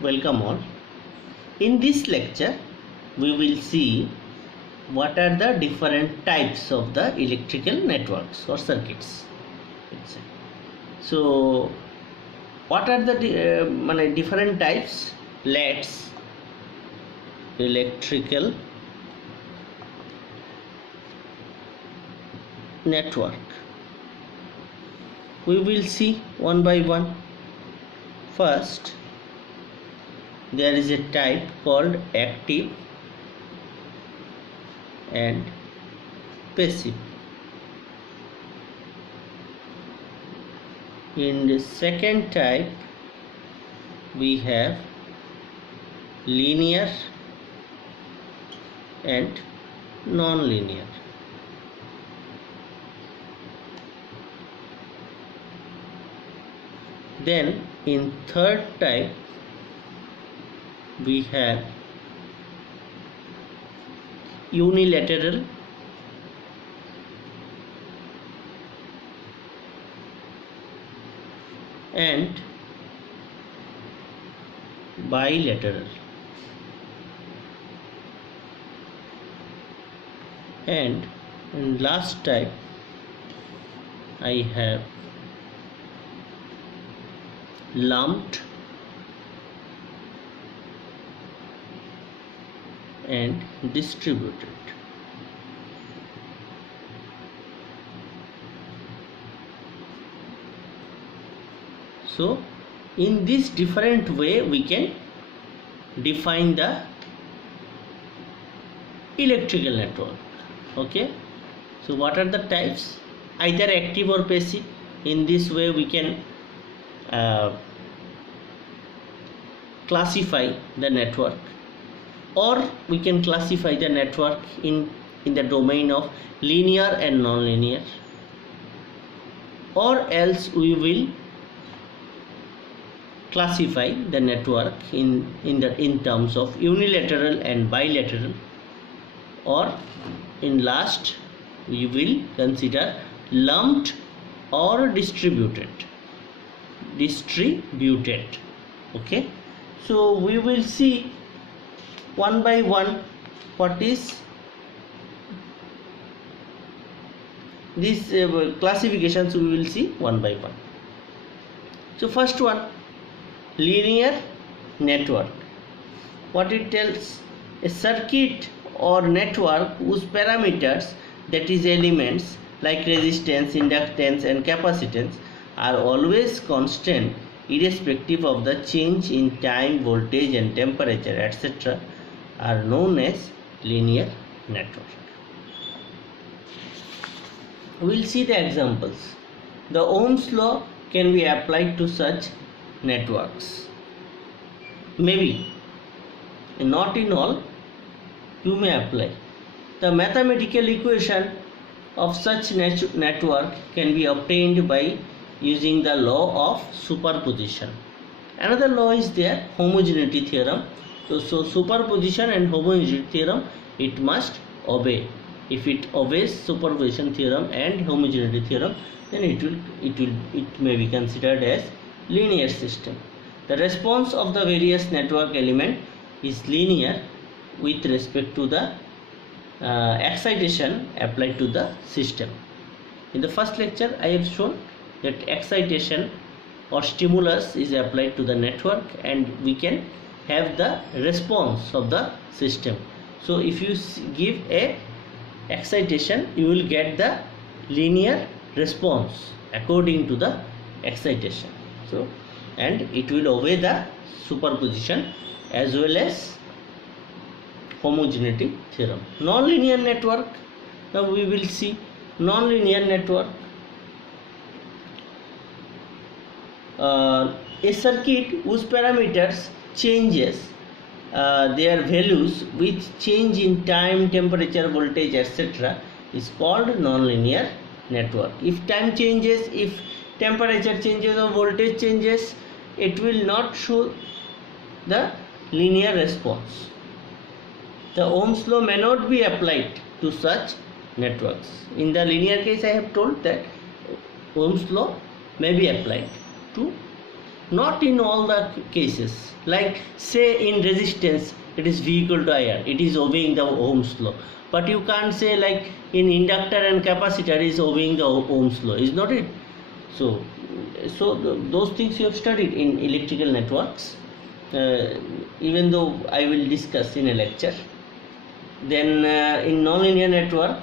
welcome all. In this lecture, we will see what are the different types of the electrical networks or circuits. So, what are the different types? Let's electrical network. We will see one by one. First, there is a type called active and passive. In the second type, we have linear and non-linear. Then in third type, we have unilateral and bilateral, and in last type I have lumped and distributed. So in this different way we can define the electrical network. Okay, so what are the types? Either active or passive. In this way we can classify the network, or we can classify the network in the domain of linear and non-linear, or else we will classify the network in terms of unilateral and bilateral, or in last we will consider lumped or distributed. Okay, so we will see one by one what is these classifications. We will see one by one. So first one, linear network. What it tells: a circuit or network whose parameters, that is elements like resistance, inductance and capacitance, are always constant irrespective of the change in time, voltage and temperature, etc., are known as linear network. We will see the examples. The Ohm's law can be applied to such networks. Maybe, not in all, you may apply. The mathematical equation of such network can be obtained by using the law of superposition. Another law is there, homogeneity theorem. So superposition and homogeneity theorem it must obey. If it obeys superposition theorem and homogeneity theorem, then it may be considered as linear system. The response of the various network element is linear with respect to the excitation applied to the system. In the first lecture I have shown that excitation or stimulus is applied to the network and we can have the response of the system. So if you give a excitation, you will get the linear response according to the excitation. So, and it will obey the superposition as well as homogeneity theorem. Non-linear network. Now we will see non-linear network. A circuit whose parameters changes their values with change in time, temperature, voltage, etc., is called non-linear network. If time changes, if temperature changes or voltage changes, it will not show the linear response. The Ohm's law may not be applied to such networks. In the linear case, I have told that Ohm's law may be applied to not in all the cases. Like say in resistance it is V equal to IR, it is obeying the Ohm's law, but you can't say like in inductor and capacitor is obeying the Ohm's law, is not it? So those things you have studied in electrical networks, even though I will discuss in a lecture. Then in nonlinear network,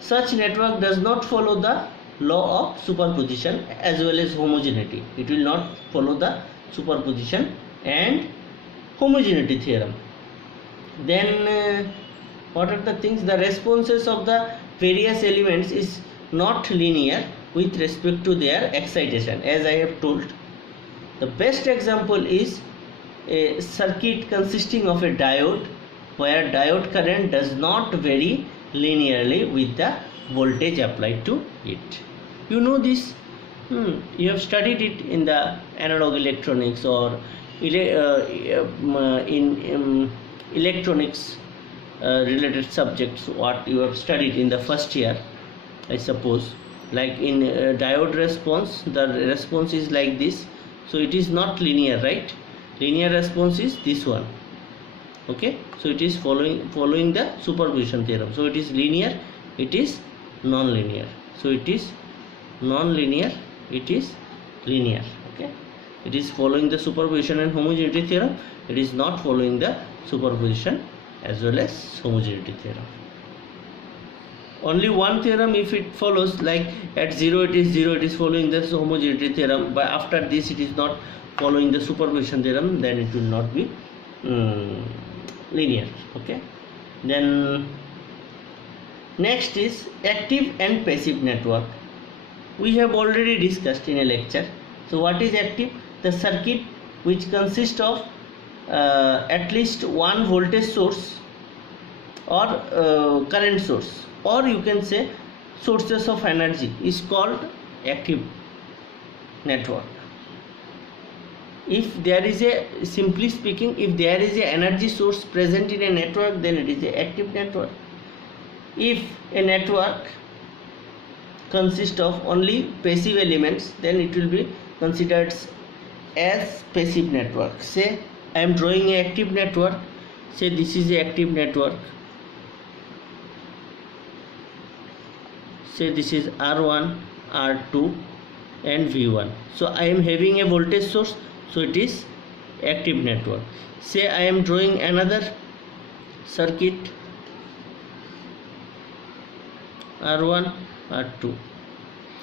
such network does not follow the law of superposition as well as homogeneity. It will not follow the superposition and homogeneity theorem. Then what are the things? The responses of the various elements is not linear with respect to their excitation, as I have told. The best example is a circuit consisting of a diode, where diode current does not vary linearly with the voltage applied to it. You know this, you have studied it in the analog electronics or in electronics related subjects, what you have studied in the first year, I suppose. Like in diode response, the response is like this, so it is not linear, right? Linear response is this one. Okay, so it is following the superposition theorem. So it is linear, it is non-linear. So it is non-linear, it is linear. Okay, it is following the superposition and homogeneity theorem. It is not following the superposition as well as homogeneity theorem. Only one theorem, if it follows, like at 0 it is 0, it is following the homogeneity theorem, but after this it is not following the superposition theorem, then it will not be linear. Okay, then next is active and passive network. We have already discussed in a lecture. So what is active? The circuit which consists of at least one voltage source or current source, or you can say sources of energy, is called active network. If there is a, simply speaking, if there is a energy source present in a network, then it is a active network. If a network consists of only passive elements, then it will be considered as passive network. Say I am drawing a active network. Say this is a active network. Say this is R1, R2 and V1. So I am having a voltage source, so it is active network. Say I am drawing another circuit, R1, R2.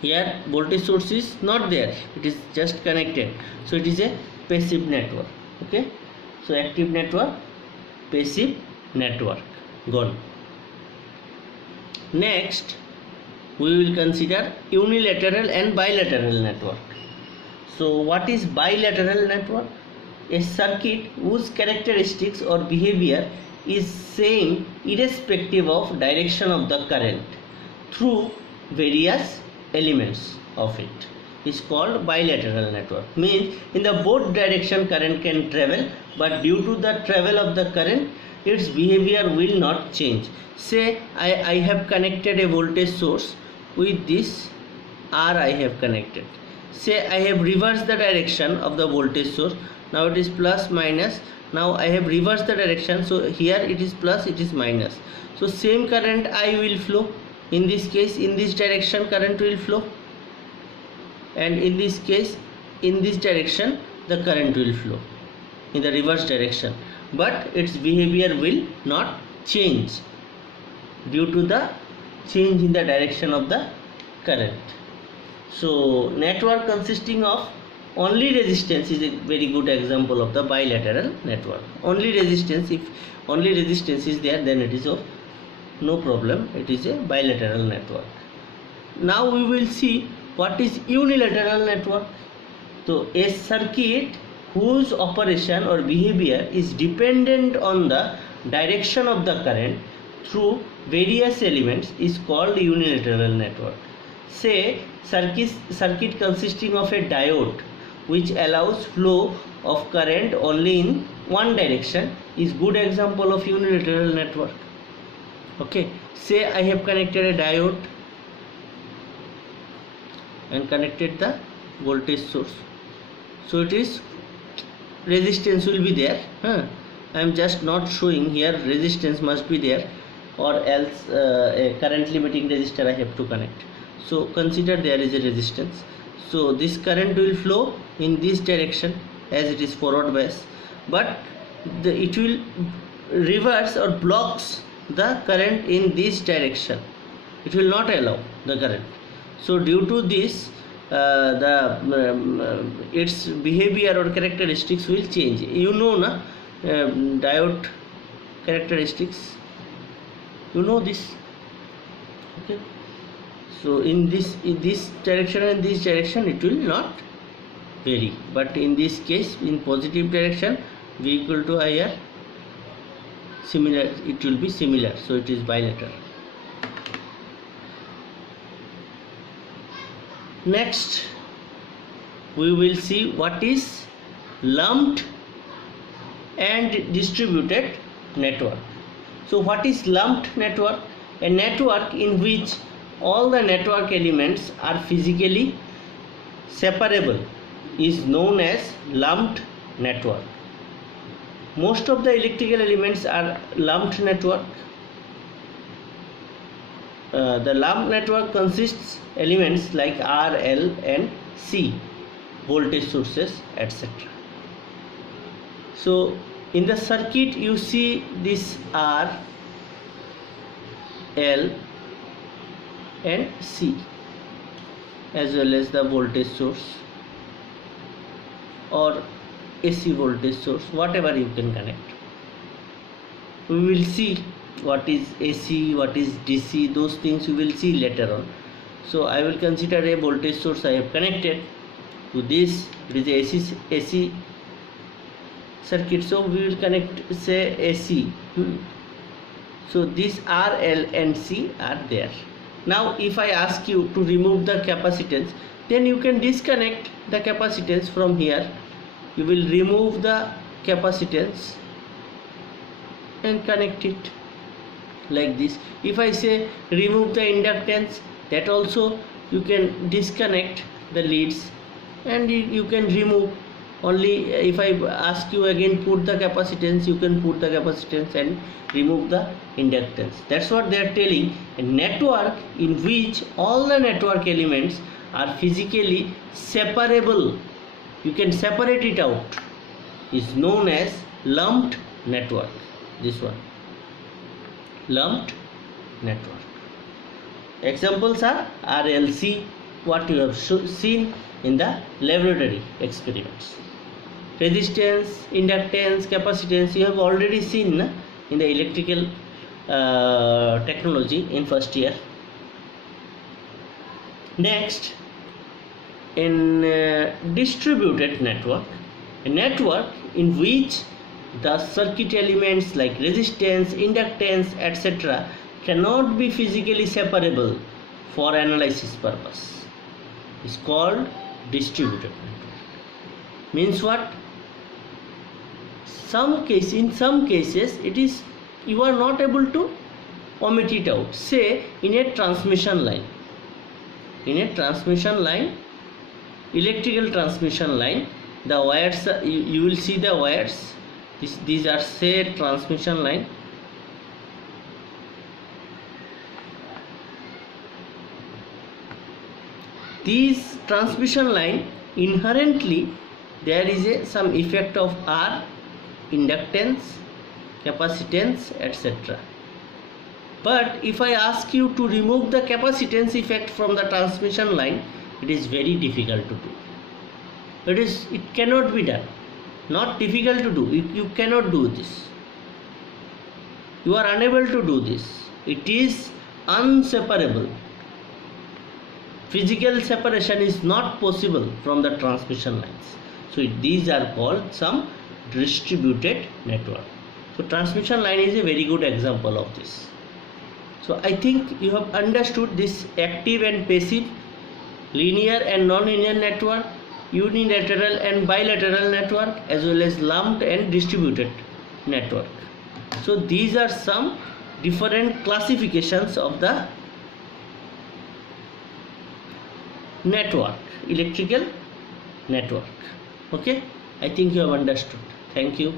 Here voltage source is not there, it is just connected, so it is a passive network. Okay, so active network, passive network, gone. Next we will consider unilateral and bilateral network. So what is bilateral network? A circuit whose characteristics or behavior is same irrespective of direction of the current through various elements of it is called bilateral network. Means in the both direction current can travel, but due to the travel of the current, its behavior will not change. Say I have connected a voltage source with this R I have connected. Say I have reversed the direction of the voltage source. Now it is plus minus. Now I have reversed the direction, so here it is plus, it is minus. So same current I will flow. In this case, in this direction current will flow, and in this case, in this direction the current will flow in the reverse direction, but its behavior will not change due to the change in the direction of the current. So network consisting of only resistance is a very good example of the bilateral network. Only resistance, if only resistance is there, then it is of no problem, it is a bilateral network. Now we will see what is unilateral network. So a circuit whose operation or behavior is dependent on the direction of the current through various elements is called unilateral network. Say circuit consisting of a diode which allows flow of current only in one direction is good example of unilateral network. Okay, say I have connected a diode and connected the voltage source. So it is resistance will be there. I am just not showing here. Resistance must be there, or else a current limiting resistor I have to connect. So consider there is a resistance. So this current will flow in this direction as it is forward bias, but it will reverse or blocks the current in this direction. It will not allow the current. So due to this its behavior or characteristics will change. You know na, diode characteristics, you know this. Okay, so in this direction and this direction it will not vary, but in this case in positive direction V equal to IR, similar, it will be similar, so it is bilateral. Next we will see what is lumped and distributed network. So what is lumped network? A network in which all the network elements are physically separable is known as lumped network. Most of the electrical elements are lumped network. The lumped network consists elements like R, L and C, voltage sources, etc. So in the circuit you see this R, L and C, as well as the voltage source or AC voltage source, whatever you can connect. We will see what is AC, what is DC, those things we will see later on. So I will consider a voltage source I have connected to this. It is AC circuit, so we will connect, say, AC. So these R, L and C are there. Now if I ask you to remove the capacitance, then you can disconnect the capacitance from here. You will remove the capacitance and connect it like this. If I say remove the inductance, that also you can disconnect the leads and you can remove. Only if I ask you again put the capacitance, you can put the capacitance and remove the inductance. That's what they are telling. A network in which all the network elements are physically separable, you can separate it out, is known as lumped network. This one, lumped network. Examples are RLC, what you have seen in the laboratory experiments. Resistance, inductance, capacitance, you have already seen in the electrical technology in first year. Next, in distributed network, a network in which the circuit elements like resistance, inductance, etc. cannot be physically separable for analysis purpose, is called distributed network. Means what? In some cases it is, you are not able to omit it out. Say in a transmission line, electrical transmission line, the wires, you will see the wires. These are, say, transmission line. These transmission line, inherently there is some effect of R, inductance, capacitance, etc. But if I ask you to remove the capacitance effect from the transmission line, it is very difficult to do. It cannot be done. Not difficult to do. You cannot do this. You are unable to do this. It is unseparable. Physical separation is not possible from the transmission lines. So these are called some distributed network. So transmission line is a very good example of this. So I think you have understood this active and passive, linear and non-linear network, unilateral and bilateral network, as well as lumped and distributed network. So these are some different classifications of the network, electrical network. Okay, I think you have understood. Thank you.